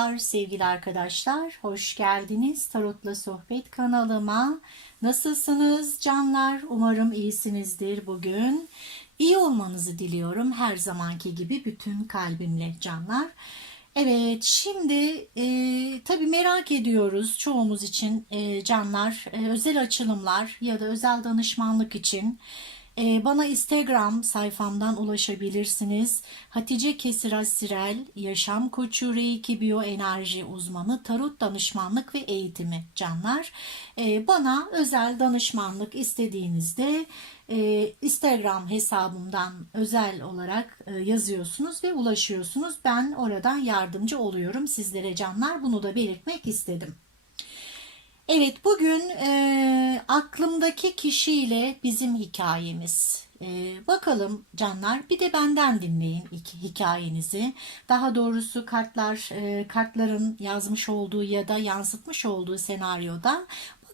Merhabalar sevgili arkadaşlar, hoş geldiniz Tarotla Sohbet kanalıma. Nasılsınız canlar? Umarım iyisinizdir bugün. İyi olmanızı diliyorum her zamanki gibi bütün kalbimle canlar. Evet şimdi e, tabii merak ediyoruz çoğumuz için e, canlar e, özel açılımlar ya da özel danışmanlık için ee, bana Instagram sayfamdan ulaşabilirsiniz. Hatice Kesira Sirel, yaşam koçu, Reiki biyoenerji uzmanı, tarot danışmanlık ve eğitimi canlar. Ee, bana özel danışmanlık istediğinizde e, Instagram hesabımdan özel olarak e, yazıyorsunuz ve ulaşıyorsunuz. Ben oradan yardımcı oluyorum sizlere canlar. Bunu da belirtmek istedim. Evet bugün e, aklımdaki kişiyle bizim hikayemiz. E, bakalım canlar bir de benden dinleyin iki hikayenizi. Daha doğrusu kartlar e, kartların yazmış olduğu ya da yansıtmış olduğu senaryoda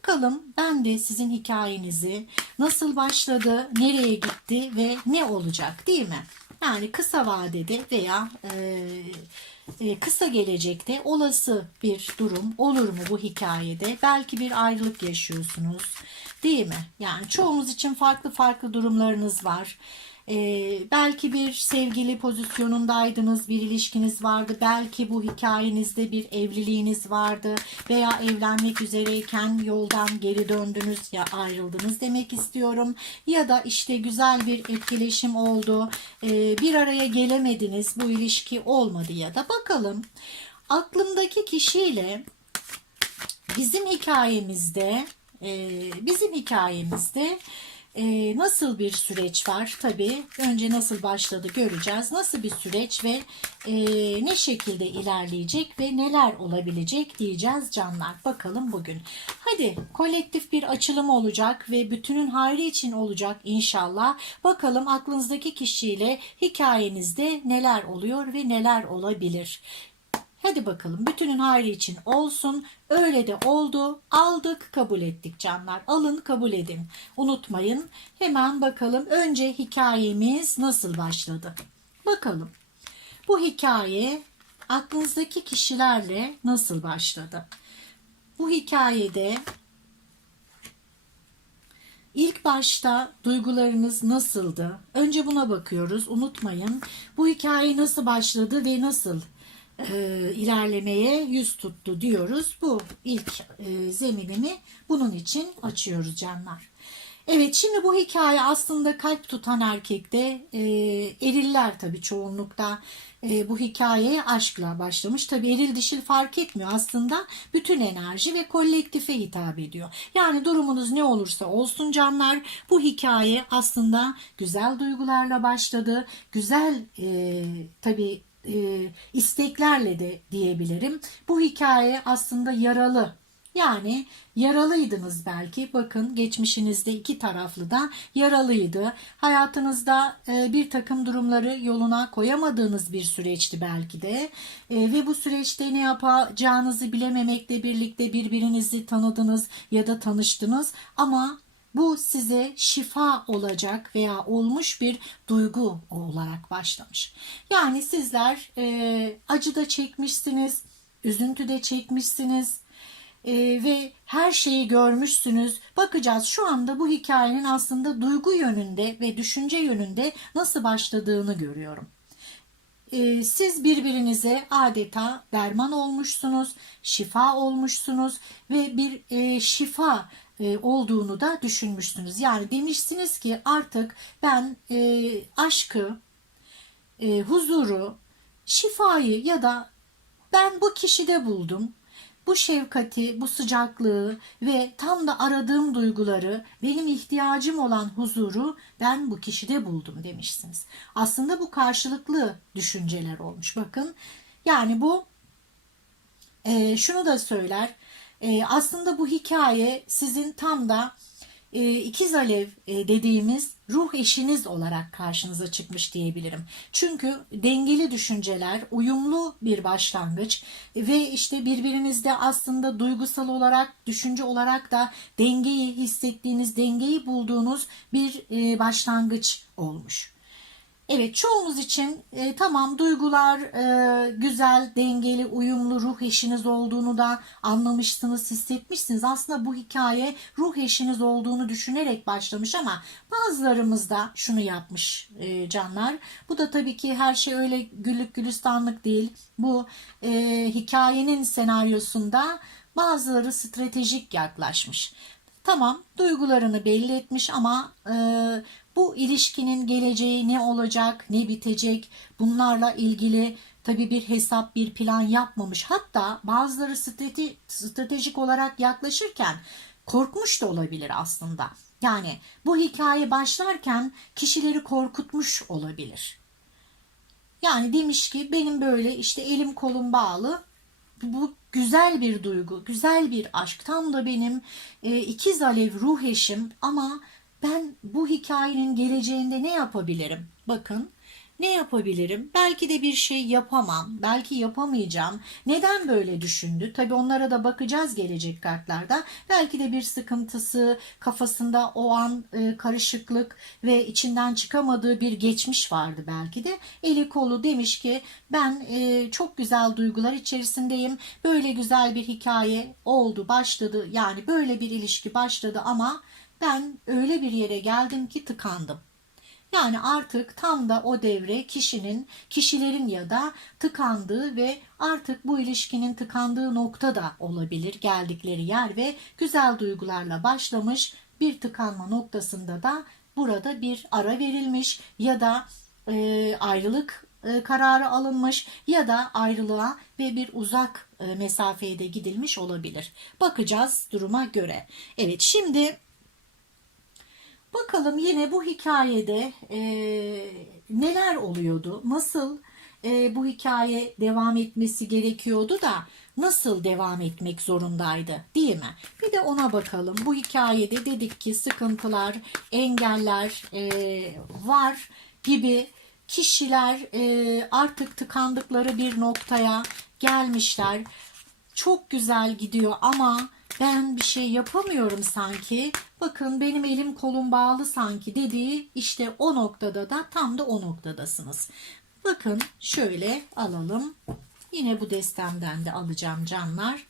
Bakalım ben de sizin hikayenizi nasıl başladı, nereye gitti ve ne olacak değil mi? Yani kısa vadede veya e, e, kısa gelecekte olası bir durum olur mu bu hikayede? Belki bir ayrılık yaşıyorsunuz değil mi? Yani çoğumuz için farklı farklı durumlarınız var. Ee, belki bir sevgili pozisyonundaydınız, bir ilişkiniz vardı. Belki bu hikayenizde bir evliliğiniz vardı veya evlenmek üzereyken yoldan geri döndünüz ya ayrıldınız demek istiyorum. Ya da işte güzel bir etkileşim oldu, ee, bir araya gelemediniz, bu ilişki olmadı ya da bakalım aklımdaki kişiyle bizim hikayemizde, e, bizim hikayemizde e, nasıl bir süreç var? Tabii önce nasıl başladı göreceğiz. Nasıl bir süreç ve e, ne şekilde ilerleyecek ve neler olabilecek diyeceğiz canlar. Bakalım bugün. Hadi kolektif bir açılım olacak ve bütünün hayrı için olacak inşallah. Bakalım aklınızdaki kişiyle hikayenizde neler oluyor ve neler olabilir. Hadi bakalım bütünün hayrı için olsun. Öyle de oldu. Aldık, kabul ettik canlar. Alın, kabul edin. Unutmayın. Hemen bakalım önce hikayemiz nasıl başladı? Bakalım. Bu hikaye aklınızdaki kişilerle nasıl başladı? Bu hikayede İlk başta duygularınız nasıldı? Önce buna bakıyoruz. Unutmayın. Bu hikaye nasıl başladı ve nasıl e, ilerlemeye yüz tuttu diyoruz. Bu ilk e, zeminimi bunun için açıyoruz canlar. Evet şimdi bu hikaye aslında kalp tutan erkekte e, eriller tabii çoğunlukta e, bu hikayeye aşkla başlamış. Tabii eril dişil fark etmiyor aslında bütün enerji ve kolektife hitap ediyor. Yani durumunuz ne olursa olsun canlar bu hikaye aslında güzel duygularla başladı. Güzel e, tabii e, isteklerle de diyebilirim. Bu hikaye aslında yaralı. Yani yaralıydınız belki. Bakın geçmişinizde iki taraflı da yaralıydı. Hayatınızda e, bir takım durumları yoluna koyamadığınız bir süreçti belki de. E, ve bu süreçte ne yapacağınızı bilememekle birlikte birbirinizi tanıdınız ya da tanıştınız. Ama bu size şifa olacak veya olmuş bir duygu olarak başlamış. Yani sizler e, acı da çekmişsiniz, üzüntü de çekmişsiniz e, ve her şeyi görmüşsünüz. Bakacağız şu anda bu hikayenin aslında duygu yönünde ve düşünce yönünde nasıl başladığını görüyorum e, siz birbirinize adeta derman olmuşsunuz, şifa olmuşsunuz ve bir e, şifa e, olduğunu da düşünmüşsünüz. Yani demişsiniz ki artık ben e, aşkı, e, huzuru, şifayı ya da ben bu kişide buldum. Bu şefkati, bu sıcaklığı ve tam da aradığım duyguları, benim ihtiyacım olan huzuru ben bu kişide buldum demişsiniz. Aslında bu karşılıklı düşünceler olmuş. Bakın yani bu e, şunu da söyler e, aslında bu hikaye sizin tam da e, ikiz alev e, dediğimiz ruh eşiniz olarak karşınıza çıkmış diyebilirim. Çünkü dengeli düşünceler, uyumlu bir başlangıç ve işte birbirinizde aslında duygusal olarak, düşünce olarak da dengeyi hissettiğiniz, dengeyi bulduğunuz bir e, başlangıç olmuş. Evet çoğumuz için e, tamam duygular e, güzel, dengeli, uyumlu ruh eşiniz olduğunu da anlamışsınız, hissetmişsiniz. Aslında bu hikaye ruh eşiniz olduğunu düşünerek başlamış ama bazılarımız da şunu yapmış e, canlar. Bu da tabii ki her şey öyle güllük gülistanlık değil. Bu e, hikayenin senaryosunda bazıları stratejik yaklaşmış. Tamam duygularını belli etmiş ama e, bu ilişkinin geleceği ne olacak, ne bitecek bunlarla ilgili tabii bir hesap, bir plan yapmamış. Hatta bazıları strate, stratejik olarak yaklaşırken korkmuş da olabilir aslında. Yani bu hikaye başlarken kişileri korkutmuş olabilir. Yani demiş ki benim böyle işte elim kolum bağlı bu güzel bir duygu, güzel bir aşk. Tam da benim e, ikiz alev ruh eşim ama ben bu hikayenin geleceğinde ne yapabilirim? Bakın ne yapabilirim? Belki de bir şey yapamam. Belki yapamayacağım. Neden böyle düşündü? Tabii onlara da bakacağız gelecek kartlarda. Belki de bir sıkıntısı, kafasında o an e, karışıklık ve içinden çıkamadığı bir geçmiş vardı belki de. Eli kolu demiş ki ben e, çok güzel duygular içerisindeyim. Böyle güzel bir hikaye oldu, başladı. Yani böyle bir ilişki başladı ama ben öyle bir yere geldim ki tıkandım. Yani artık tam da o devre kişinin, kişilerin ya da tıkandığı ve artık bu ilişkinin tıkandığı nokta da olabilir geldikleri yer ve güzel duygularla başlamış bir tıkanma noktasında da burada bir ara verilmiş ya da e, ayrılık e, kararı alınmış ya da ayrılığa ve bir uzak e, mesafeye de gidilmiş olabilir. Bakacağız duruma göre. Evet şimdi Bakalım yine bu hikayede e, neler oluyordu? Nasıl e, bu hikaye devam etmesi gerekiyordu da nasıl devam etmek zorundaydı değil mi? Bir de ona bakalım. Bu hikayede dedik ki sıkıntılar, engeller e, var gibi kişiler e, artık tıkandıkları bir noktaya gelmişler. Çok güzel gidiyor ama ben bir şey yapamıyorum sanki. Bakın benim elim kolum bağlı sanki dediği işte o noktada da tam da o noktadasınız. Bakın şöyle alalım. Yine bu destemden de alacağım canlar.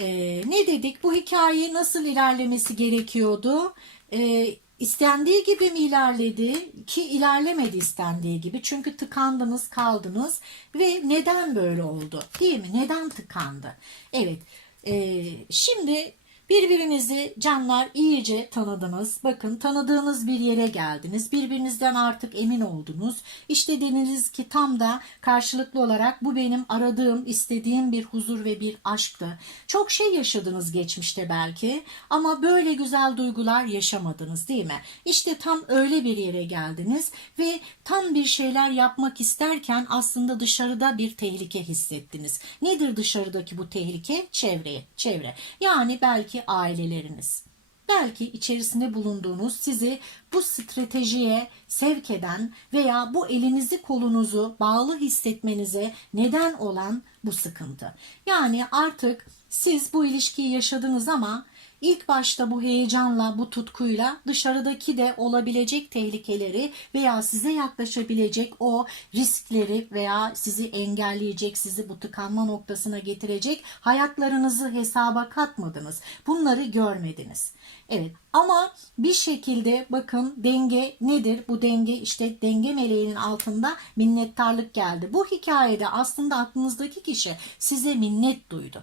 Ee, ne dedik? Bu hikaye nasıl ilerlemesi gerekiyordu? Ee, İstendiği gibi mi ilerledi ki ilerlemedi istendiği gibi? Çünkü tıkandınız kaldınız ve neden böyle oldu? Değil mi? Neden tıkandı? Evet e, şimdi Birbirinizi canlar iyice tanıdınız. Bakın tanıdığınız bir yere geldiniz. Birbirinizden artık emin oldunuz. İşte deniniz ki tam da karşılıklı olarak bu benim aradığım, istediğim bir huzur ve bir aşktı. Çok şey yaşadınız geçmişte belki ama böyle güzel duygular yaşamadınız değil mi? İşte tam öyle bir yere geldiniz ve tam bir şeyler yapmak isterken aslında dışarıda bir tehlike hissettiniz. Nedir dışarıdaki bu tehlike? Çevre, çevre. Yani belki aileleriniz. Belki içerisinde bulunduğunuz sizi bu stratejiye sevk eden veya bu elinizi kolunuzu bağlı hissetmenize neden olan bu sıkıntı. Yani artık siz bu ilişkiyi yaşadınız ama İlk başta bu heyecanla, bu tutkuyla dışarıdaki de olabilecek tehlikeleri veya size yaklaşabilecek o riskleri veya sizi engelleyecek, sizi bu tıkanma noktasına getirecek hayatlarınızı hesaba katmadınız. Bunları görmediniz. Evet ama bir şekilde bakın denge nedir? Bu denge işte denge meleğinin altında minnettarlık geldi. Bu hikayede aslında aklınızdaki kişi size minnet duydu.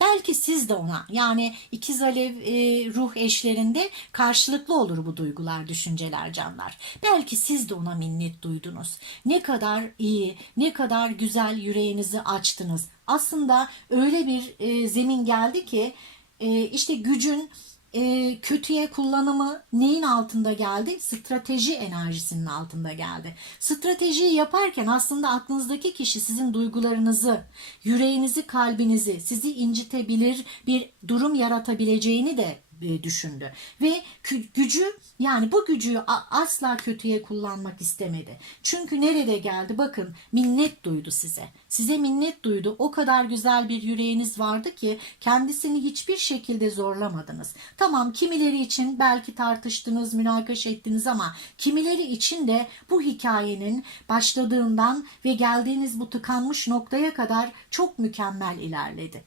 Belki siz de ona yani ikiz alev e, ruh eşlerinde karşılıklı olur bu duygular, düşünceler, canlar. Belki siz de ona minnet duydunuz. Ne kadar iyi, ne kadar güzel yüreğinizi açtınız. Aslında öyle bir e, zemin geldi ki e, işte gücün e, kötüye kullanımı neyin altında geldi? Strateji enerjisinin altında geldi. Stratejiyi yaparken aslında aklınızdaki kişi sizin duygularınızı, yüreğinizi, kalbinizi, sizi incitebilir bir durum yaratabileceğini de düşündü ve gücü yani bu gücü asla kötüye kullanmak istemedi. Çünkü nerede geldi bakın minnet duydu size. Size minnet duydu. O kadar güzel bir yüreğiniz vardı ki kendisini hiçbir şekilde zorlamadınız. Tamam kimileri için belki tartıştınız, münakaşa ettiniz ama kimileri için de bu hikayenin başladığından ve geldiğiniz bu tıkanmış noktaya kadar çok mükemmel ilerledi.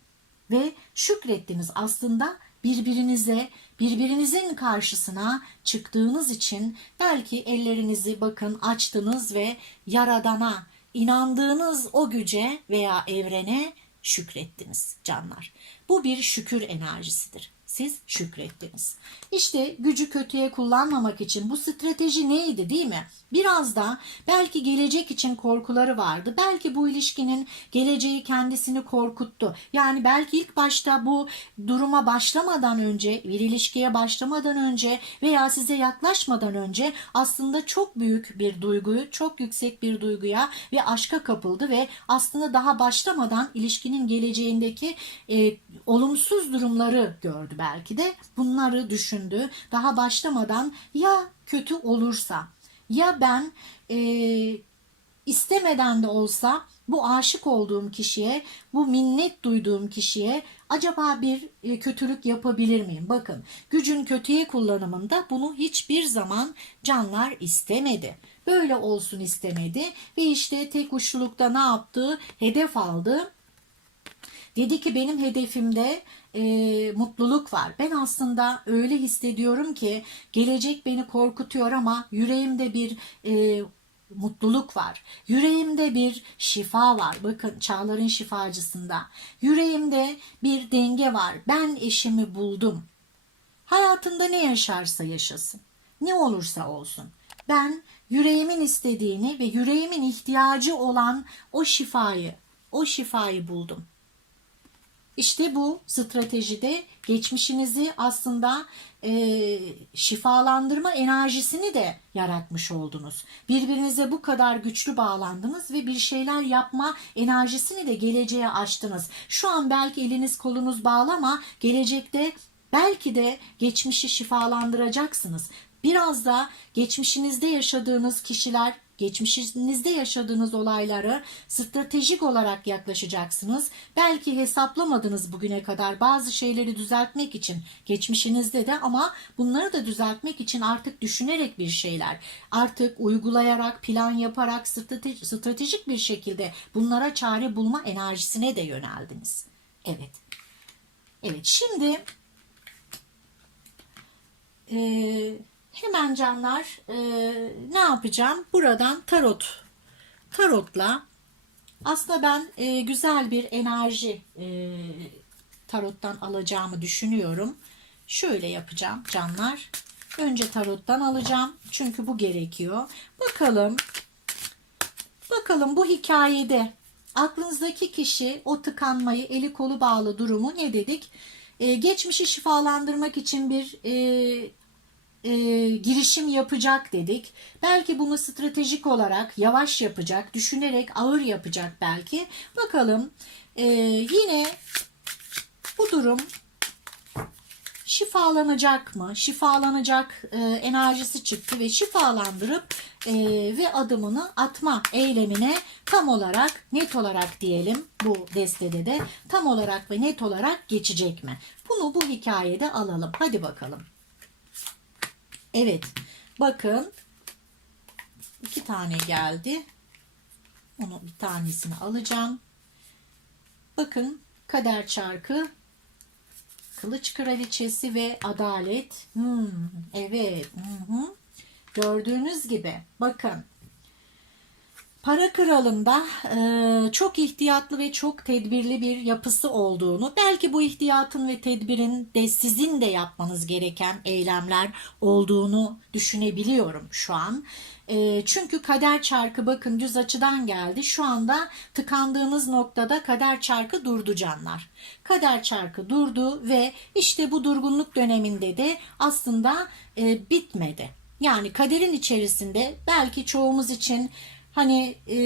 Ve şükrettiniz aslında birbirinize, birbirinizin karşısına çıktığınız için belki ellerinizi bakın açtınız ve yaradana, inandığınız o güce veya evrene şükrettiniz canlar. Bu bir şükür enerjisidir. Siz şükrettiniz. İşte gücü kötüye kullanmamak için bu strateji neydi değil mi? Biraz da belki gelecek için korkuları vardı. Belki bu ilişkinin geleceği kendisini korkuttu. Yani belki ilk başta bu duruma başlamadan önce, bir ilişkiye başlamadan önce veya size yaklaşmadan önce aslında çok büyük bir duyguyu, çok yüksek bir duyguya ve aşka kapıldı ve aslında daha başlamadan ilişkinin geleceğindeki e, olumsuz durumları gördü belki de. Bunları düşündü. Daha başlamadan ya kötü olursa ya ben e, istemeden de olsa bu aşık olduğum kişiye, bu minnet duyduğum kişiye acaba bir e, kötülük yapabilir miyim? Bakın gücün kötüye kullanımında bunu hiçbir zaman canlar istemedi. Böyle olsun istemedi ve işte tek uçlulukta ne yaptı? Hedef aldı. Dedi ki benim hedefimde e, mutluluk var. Ben aslında öyle hissediyorum ki gelecek beni korkutuyor ama yüreğimde bir e, mutluluk var. Yüreğimde bir şifa var. Bakın çağların şifacısında. Yüreğimde bir denge var. Ben eşimi buldum. Hayatında ne yaşarsa yaşasın. Ne olursa olsun. Ben yüreğimin istediğini ve yüreğimin ihtiyacı olan o şifayı, o şifayı buldum. İşte bu stratejide geçmişinizi aslında e, şifalandırma enerjisini de yaratmış oldunuz. Birbirinize bu kadar güçlü bağlandınız ve bir şeyler yapma enerjisini de geleceğe açtınız. Şu an belki eliniz kolunuz bağlı ama gelecekte belki de geçmişi şifalandıracaksınız. Biraz da geçmişinizde yaşadığınız kişiler geçmişinizde yaşadığınız olayları stratejik olarak yaklaşacaksınız. Belki hesaplamadınız bugüne kadar bazı şeyleri düzeltmek için geçmişinizde de ama bunları da düzeltmek için artık düşünerek bir şeyler, artık uygulayarak, plan yaparak stratejik bir şekilde bunlara çare bulma enerjisine de yöneldiniz. Evet. Evet şimdi eee Hemen canlar e, ne yapacağım? Buradan tarot tarotla aslında ben e, güzel bir enerji e, tarottan alacağımı düşünüyorum. Şöyle yapacağım canlar. Önce tarottan alacağım. Çünkü bu gerekiyor. Bakalım. Bakalım bu hikayede aklınızdaki kişi o tıkanmayı, eli kolu bağlı durumu ne dedik? E, geçmişi şifalandırmak için bir e, e, girişim yapacak dedik. Belki bunu stratejik olarak yavaş yapacak, düşünerek ağır yapacak belki. Bakalım e, yine bu durum şifalanacak mı? Şifalanacak e, enerjisi çıktı ve şifalandırıp e, ve adımını atma eylemine tam olarak net olarak diyelim bu destede de tam olarak ve net olarak geçecek mi? Bunu bu hikayede alalım. Hadi bakalım. Evet. Bakın. iki tane geldi. Onu bir tanesini alacağım. Bakın kader çarkı, kılıç kraliçesi ve adalet. Hmm, evet. Hı hı. Gördüğünüz gibi bakın Para kralında e, çok ihtiyatlı ve çok tedbirli bir yapısı olduğunu, belki bu ihtiyatın ve tedbirin de sizin de yapmanız gereken eylemler olduğunu düşünebiliyorum şu an. E, çünkü kader çarkı bakın düz açıdan geldi. Şu anda tıkandığınız noktada kader çarkı durdu canlar. Kader çarkı durdu ve işte bu durgunluk döneminde de aslında e, bitmedi. Yani kaderin içerisinde belki çoğumuz için Hani e,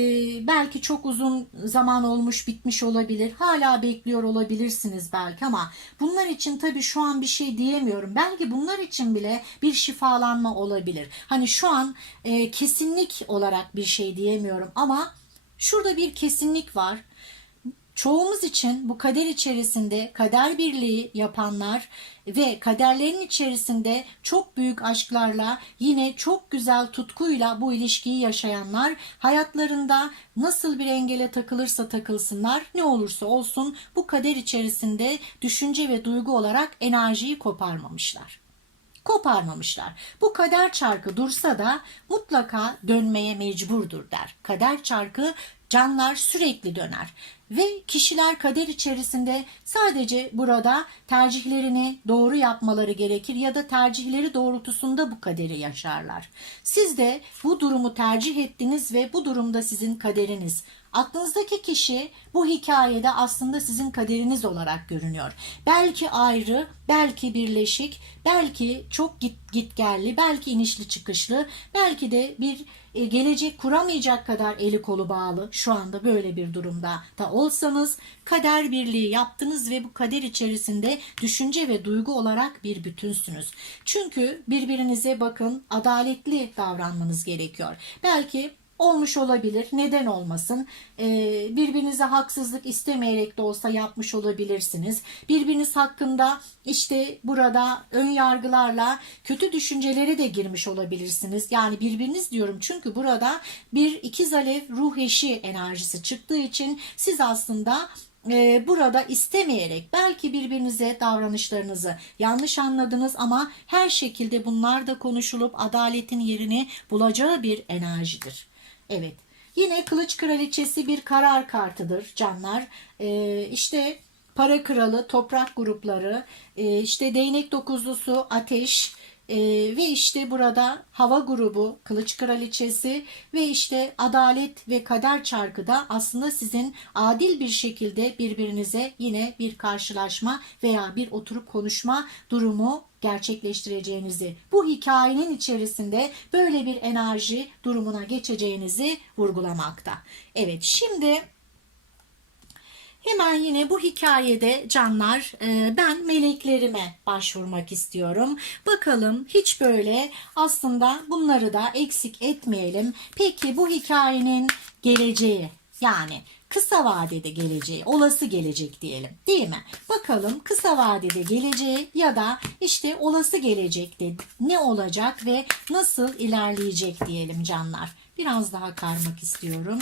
belki çok uzun zaman olmuş bitmiş olabilir. Hala bekliyor olabilirsiniz belki ama bunlar için tabii şu an bir şey diyemiyorum. Belki bunlar için bile bir şifalanma olabilir. Hani şu an e, kesinlik olarak bir şey diyemiyorum ama şurada bir kesinlik var. Çoğumuz için bu kader içerisinde kader birliği yapanlar ve kaderlerin içerisinde çok büyük aşklarla yine çok güzel tutkuyla bu ilişkiyi yaşayanlar hayatlarında nasıl bir engele takılırsa takılsınlar ne olursa olsun bu kader içerisinde düşünce ve duygu olarak enerjiyi koparmamışlar koparmamışlar. Bu kader çarkı dursa da mutlaka dönmeye mecburdur der. Kader çarkı canlar sürekli döner ve kişiler kader içerisinde sadece burada tercihlerini doğru yapmaları gerekir ya da tercihleri doğrultusunda bu kaderi yaşarlar. Siz de bu durumu tercih ettiniz ve bu durumda sizin kaderiniz. Aklınızdaki kişi bu hikayede aslında sizin kaderiniz olarak görünüyor. Belki ayrı, belki birleşik, belki çok git gitgelli, belki inişli çıkışlı, belki de bir gelecek kuramayacak kadar eli kolu bağlı şu anda böyle bir durumda da olsanız kader birliği yaptınız ve bu kader içerisinde düşünce ve duygu olarak bir bütünsünüz. Çünkü birbirinize bakın adaletli davranmanız gerekiyor. Belki olmuş olabilir. Neden olmasın? Ee, birbirinize haksızlık istemeyerek de olsa yapmış olabilirsiniz. Birbiriniz hakkında işte burada ön yargılarla kötü düşüncelere de girmiş olabilirsiniz. Yani birbiriniz diyorum çünkü burada bir ikiz alev ruh eşi enerjisi çıktığı için siz aslında e, burada istemeyerek belki birbirinize davranışlarınızı yanlış anladınız ama her şekilde bunlar da konuşulup adaletin yerini bulacağı bir enerjidir. Evet. Yine kılıç kraliçesi bir karar kartıdır canlar. Ee, işte para kralı, toprak grupları, e, işte değnek dokuzlusu, ateş, ee, ve işte burada hava grubu, kılıç kraliçesi ve işte adalet ve kader çarkı da aslında sizin adil bir şekilde birbirinize yine bir karşılaşma veya bir oturup konuşma durumu gerçekleştireceğinizi, bu hikayenin içerisinde böyle bir enerji durumuna geçeceğinizi vurgulamakta. Evet şimdi Hemen yine bu hikayede canlar e, ben meleklerime başvurmak istiyorum. Bakalım hiç böyle aslında bunları da eksik etmeyelim. Peki bu hikayenin geleceği yani kısa vadede geleceği, olası gelecek diyelim değil mi? Bakalım kısa vadede geleceği ya da işte olası gelecekte ne olacak ve nasıl ilerleyecek diyelim canlar. Biraz daha karmak istiyorum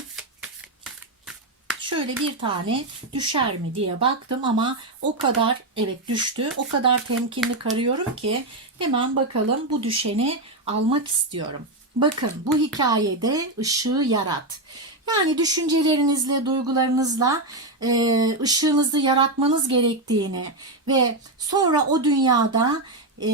şöyle bir tane düşer mi diye baktım ama o kadar evet düştü. O kadar temkinli karıyorum ki hemen bakalım bu düşeni almak istiyorum. Bakın bu hikayede ışığı yarat. Yani düşüncelerinizle, duygularınızla e, ışığınızı yaratmanız gerektiğini ve sonra o dünyada e,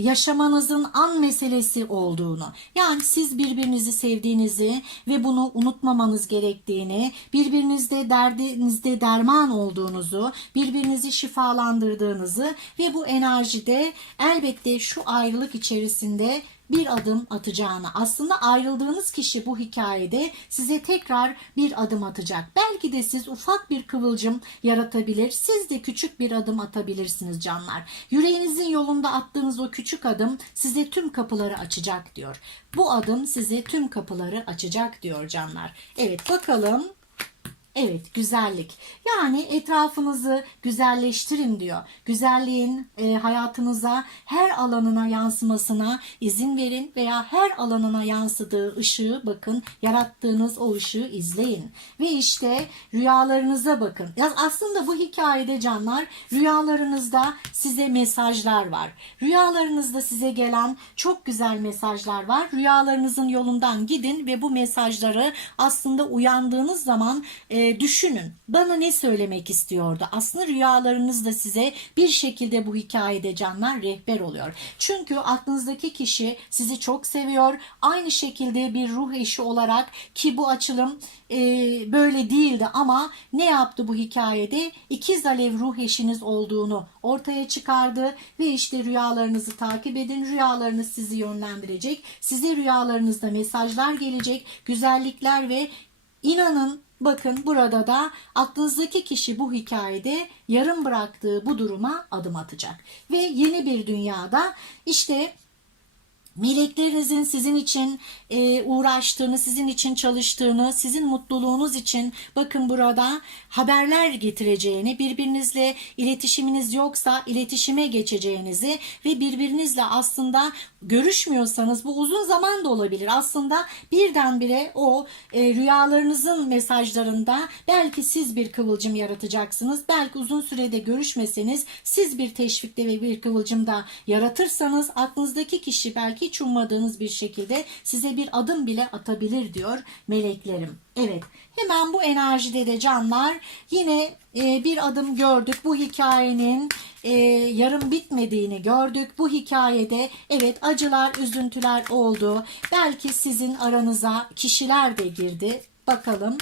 yaşamanızın an meselesi olduğunu yani siz birbirinizi sevdiğinizi ve bunu unutmamanız gerektiğini birbirinizde derdinizde derman olduğunuzu birbirinizi şifalandırdığınızı ve bu enerjide elbette şu ayrılık içerisinde bir adım atacağını aslında ayrıldığınız kişi bu hikayede size tekrar bir adım atacak. Belki de siz ufak bir kıvılcım yaratabilir. Siz de küçük bir adım atabilirsiniz canlar. Yüreğinizin yolunda attığınız o küçük adım size tüm kapıları açacak diyor. Bu adım size tüm kapıları açacak diyor canlar. Evet bakalım Evet güzellik. Yani etrafınızı güzelleştirin diyor. Güzelliğin e, hayatınıza her alanına yansımasına izin verin veya her alanına yansıdığı ışığı bakın yarattığınız o ışığı izleyin. Ve işte rüyalarınıza bakın. Ya aslında bu hikayede canlar rüyalarınızda size mesajlar var. Rüyalarınızda size gelen çok güzel mesajlar var. Rüyalarınızın yolundan gidin ve bu mesajları aslında uyandığınız zaman e, e, düşünün. Bana ne söylemek istiyordu? Aslında rüyalarınız da size bir şekilde bu hikayede canlar rehber oluyor. Çünkü aklınızdaki kişi sizi çok seviyor. Aynı şekilde bir ruh eşi olarak ki bu açılım e, böyle değildi ama ne yaptı bu hikayede? İkiz alev ruh eşiniz olduğunu ortaya çıkardı ve işte rüyalarınızı takip edin. Rüyalarınız sizi yönlendirecek. Size rüyalarınızda mesajlar gelecek. Güzellikler ve inanın bakın burada da aklınızdaki kişi bu hikayede yarım bıraktığı bu duruma adım atacak. Ve yeni bir dünyada işte Meleklerinizin sizin için e, uğraştığını, sizin için çalıştığını, sizin mutluluğunuz için bakın burada haberler getireceğini, birbirinizle iletişiminiz yoksa iletişime geçeceğinizi ve birbirinizle aslında görüşmüyorsanız bu uzun zaman da olabilir. Aslında birdenbire o e, rüyalarınızın mesajlarında belki siz bir kıvılcım yaratacaksınız. Belki uzun sürede görüşmeseniz siz bir teşvikte ve bir kıvılcım da yaratırsanız aklınızdaki kişi belki hiç ummadığınız bir şekilde size bir adım bile atabilir diyor meleklerim. Evet hemen bu enerjide de canlar yine e, bir adım gördük. Bu hikayenin e, yarım bitmediğini gördük. Bu hikayede evet acılar, üzüntüler oldu. Belki sizin aranıza kişiler de girdi. Bakalım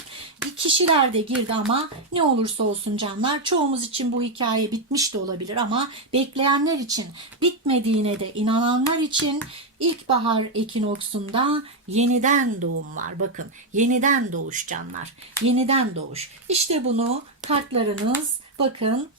kişiler de girdi ama ne olursa olsun canlar çoğumuz için bu hikaye bitmiş de olabilir ama bekleyenler için bitmediğine de inananlar için ilkbahar ekinoksunda yeniden doğum var. Bakın yeniden doğuş canlar. Yeniden doğuş. İşte bunu kartlarınız bakın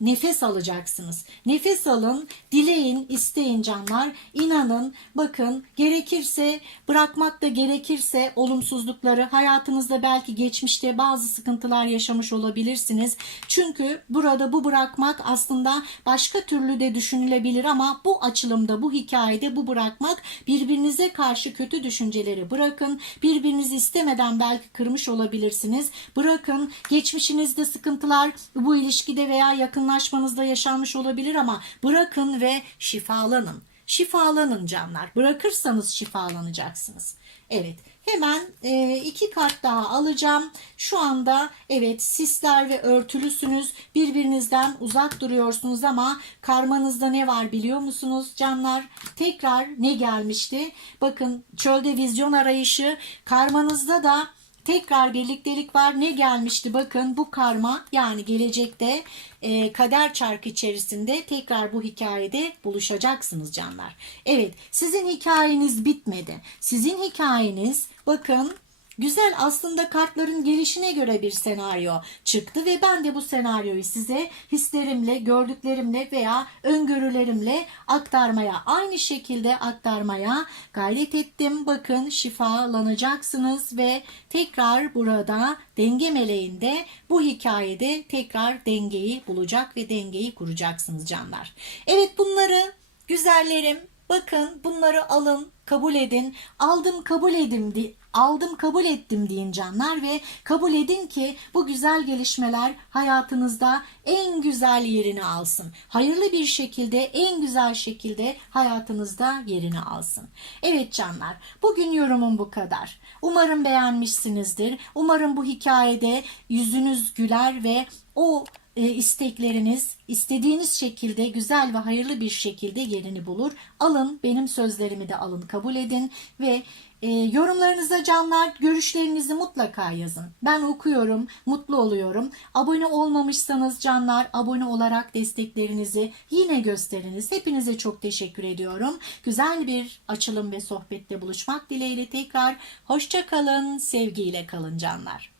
nefes alacaksınız. Nefes alın, dileyin, isteyin canlar. İnanın, bakın gerekirse bırakmak da gerekirse olumsuzlukları hayatınızda belki geçmişte bazı sıkıntılar yaşamış olabilirsiniz. Çünkü burada bu bırakmak aslında başka türlü de düşünülebilir ama bu açılımda, bu hikayede bu bırakmak birbirinize karşı kötü düşünceleri bırakın. Birbirinizi istemeden belki kırmış olabilirsiniz. Bırakın geçmişinizde sıkıntılar bu ilişkide veya yakın yakınlaşmanızda yaşanmış olabilir ama bırakın ve şifalanın. Şifalanın canlar. Bırakırsanız şifalanacaksınız. Evet hemen e, iki kart daha alacağım. Şu anda evet sisler ve örtülüsünüz. Birbirinizden uzak duruyorsunuz ama karmanızda ne var biliyor musunuz canlar? Tekrar ne gelmişti? Bakın çölde vizyon arayışı karmanızda da tekrar birliktelik var. Ne gelmişti? Bakın bu karma yani gelecekte e, kader çarkı içerisinde tekrar bu hikayede buluşacaksınız canlar. Evet sizin hikayeniz bitmedi. Sizin hikayeniz bakın Güzel aslında kartların gelişine göre bir senaryo çıktı ve ben de bu senaryoyu size hislerimle, gördüklerimle veya öngörülerimle aktarmaya, aynı şekilde aktarmaya gayret ettim. Bakın şifalanacaksınız ve tekrar burada denge meleğinde bu hikayede tekrar dengeyi bulacak ve dengeyi kuracaksınız canlar. Evet bunları güzellerim bakın bunları alın kabul edin aldım kabul edin aldım kabul ettim deyin canlar ve kabul edin ki bu güzel gelişmeler hayatınızda en güzel yerini alsın. Hayırlı bir şekilde en güzel şekilde hayatınızda yerini alsın. Evet canlar bugün yorumum bu kadar. Umarım beğenmişsinizdir. Umarım bu hikayede yüzünüz güler ve o e, istekleriniz istediğiniz şekilde güzel ve hayırlı bir şekilde yerini bulur. Alın benim sözlerimi de alın kabul edin ve e, yorumlarınıza canlar görüşlerinizi mutlaka yazın. Ben okuyorum, mutlu oluyorum. Abone olmamışsanız canlar abone olarak desteklerinizi yine gösteriniz. Hepinize çok teşekkür ediyorum. Güzel bir açılım ve sohbette buluşmak dileğiyle tekrar hoşça kalın, sevgiyle kalın canlar.